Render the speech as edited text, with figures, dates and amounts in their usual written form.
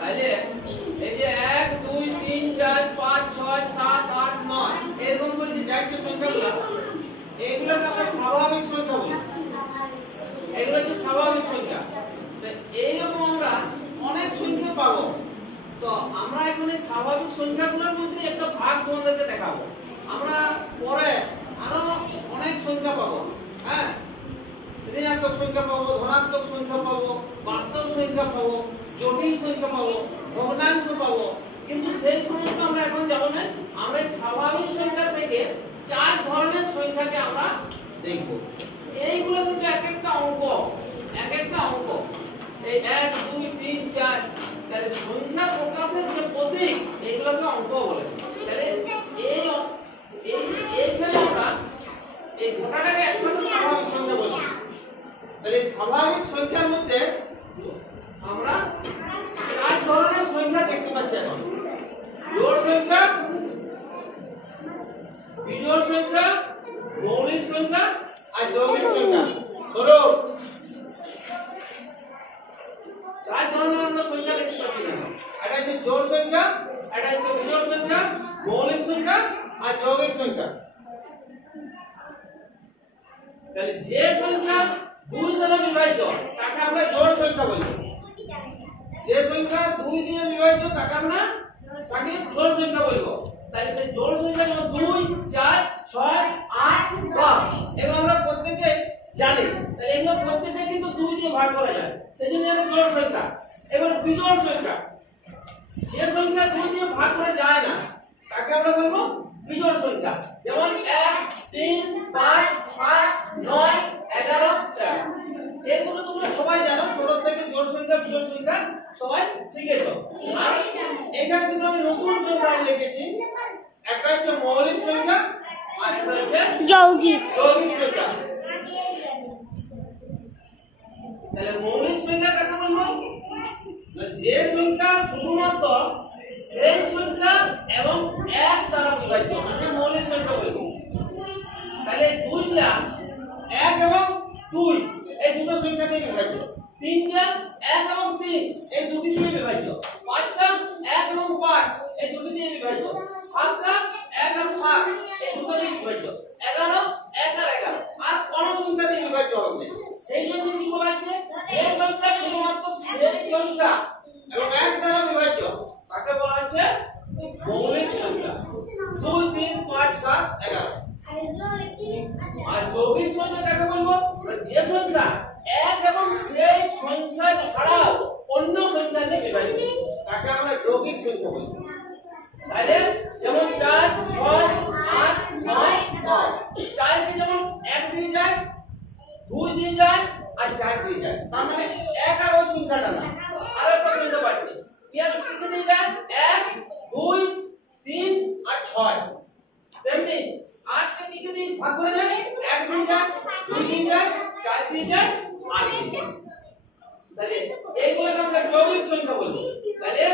তাহলে এই যে 1 2 3 4 5 6 7 8 9 এরকম করে যে যাচ্ছে সংখ্যাগুলো এগুলোকে আমরা স্বাভাবিক সংখ্যা বলি। এগুলো হচ্ছে স্বাভাবিক সংখ্যা। তো এইরকম আমরা অনেক সংখ্যা পাবো। তো আমরা এখন এই স্বাভাবিক সংখ্যাগুলোর মধ্যে একটা ভাগ তোমাদেরকে দেখাবো। আমরা পরে আরো অনেক সংখ্যা পাবো। হ্যাঁ, ঋণাত্মক সংখ্যা পাবো, ধনাত্মক সংখ্যা পাবো, বাস্তব সংখ্যা পাবো, জটিল সংখ্যা পাবো, ভগ্নাংশ পাবো। কিন্তু সেই সমস্ত আমরা এখন যাব না। আমরা এই স্বাভাবিক সংখ্যা থেকে 4 ধরনের সংখ্যাকে আমরা দেখব। এইগুলো কিন্তু এক একটা অঙ্ক, এই 1 2 3 4 তাহলে সংখ্যা প্রকাশের যে প্রতীক এইগুলোকে অঙ্ক বলে। তাহলে এইখানে আমরা এই গোটাটাকে একসাথে স্বাভাবিক সংখ্যা বলছি। তাহলে স্বাভাবিক সংখ্যার মধ্যে আমরা 4 ধরনের সংখ্যা দেখতে পাচ্ছি এখন। জোড় সংখ্যা, বিজোড় সংখ্যা, মৌলিক সংখ্যা আর যৌগিক সংখ্যা। শোনো, 4 ধরনের আমরা সংখ্যা দেখতে পাচ্ছি না। এটা হচ্ছে জোড় সংখ্যা, এটা হচ্ছে বিজোড় সংখ্যা, মৌলিক সংখ্যা আর যৌগিক সংখ্যা। তাহলে যে সংখ্যা 2 দ্বারা বিভাজ্য তাকে আমরা জোড় সংখ্যা বলি। যে সংখ্যা 2 দিয়ে বিভাজ্য তাকে আমরা জোড় সংখ্যা বলবো। তাহলে সেই জোড় সংখ্যা হলো 2 4 6 8 10। এগুলো আমরা প্রত্যেককে জানি। তাহলে এগুলো প্রত্যেককে কিন্তু 2 দিয়ে ভাগ করা যায়। সেজন্য এর জোড় সংখ্যা। এবার বিজোড় সংখ্যা, যে সংখ্যা 2 দিয়ে ভাগ করা যায় না তাকে আমরা বলবো বিজোড় সংখ্যা। যেমন 1 3 5 7 9 11 13। এগুলো তোমরা সবাই জানো, ছোট থেকে জোড় সংখ্যা বিজোড় সংখ্যা সবাই শিখেছো। আর এখানে কিন্তু আমি নতুন সংখ্যা লিখেছি। একটা হচ্ছে মৌলিক সংখ্যা আর একটা হচ্ছে যৌগিক সংখ্যা। তাহলে মৌলিক সংখ্যা কাকে বলবো? যে সংখ্যা শুধুমাত্র সেই সংখ্যা এবং 1 দ্বারা বিভাজ্য মানে মৌলিক সংখ্যা বলবো। তাহলে 2টা 1 এবং 2 এই দুটো সংখ্যা দিয়ে বিভাজ্য। 3টা 1 এবং 3 এই দুটি দিয়ে বিভাজ্য। 5টা 1 এবং 5 এই দুটি দিয়ে বিভাজ্য। 7টা 1 আর 7 এই দুটো দিয়ে বিভাজ্য। 11 1 আর 11 আর কোন সংখ্যা দিয়ে বিভাজ্য হবে? সেই জন্য কি বলা আছে? যে সংখ্যা শুধুমাত্র সেই সংখ্যা এবং 1 দ্বারা বিভাজ্য তাকে বলা হচ্ছে মৌলিক সংখ্যা। 2 3 5 7 11। আর যৌগিক সংখ্যা কাকে বলবো? যে সংখ্যা 1 এবং সেই সংখ্যা ছাড়াও অন্য সংখ্যা দিয়ে বিভাজ্য তাকে আমরা যৌগিক সংখ্যা বলি। তাহলে যেমন 4 6 8 9 10। 4 কে যেমন 1 দিয়ে যায়, 2 দিয়ে যায় আর 4 দিয়ে যায়। তার মানে 1 আর ওই সংখ্যাটা না, আরেকটা সংখ্যা পাচ্ছি। ইয়ার কি দিয়ে যায়? 1 2 3 আর 6। তেমনি 8 কে কি দিয়ে ভাগ করে যায়? 1 দিয়ে যায়, 2 দিয়ে যায়, 4 দিয়ে যায়, 8 দিয়ে যায়। তাহলে এইগুলোকে আমরা যৌগিক সংখ্যা বলবো। তাহলে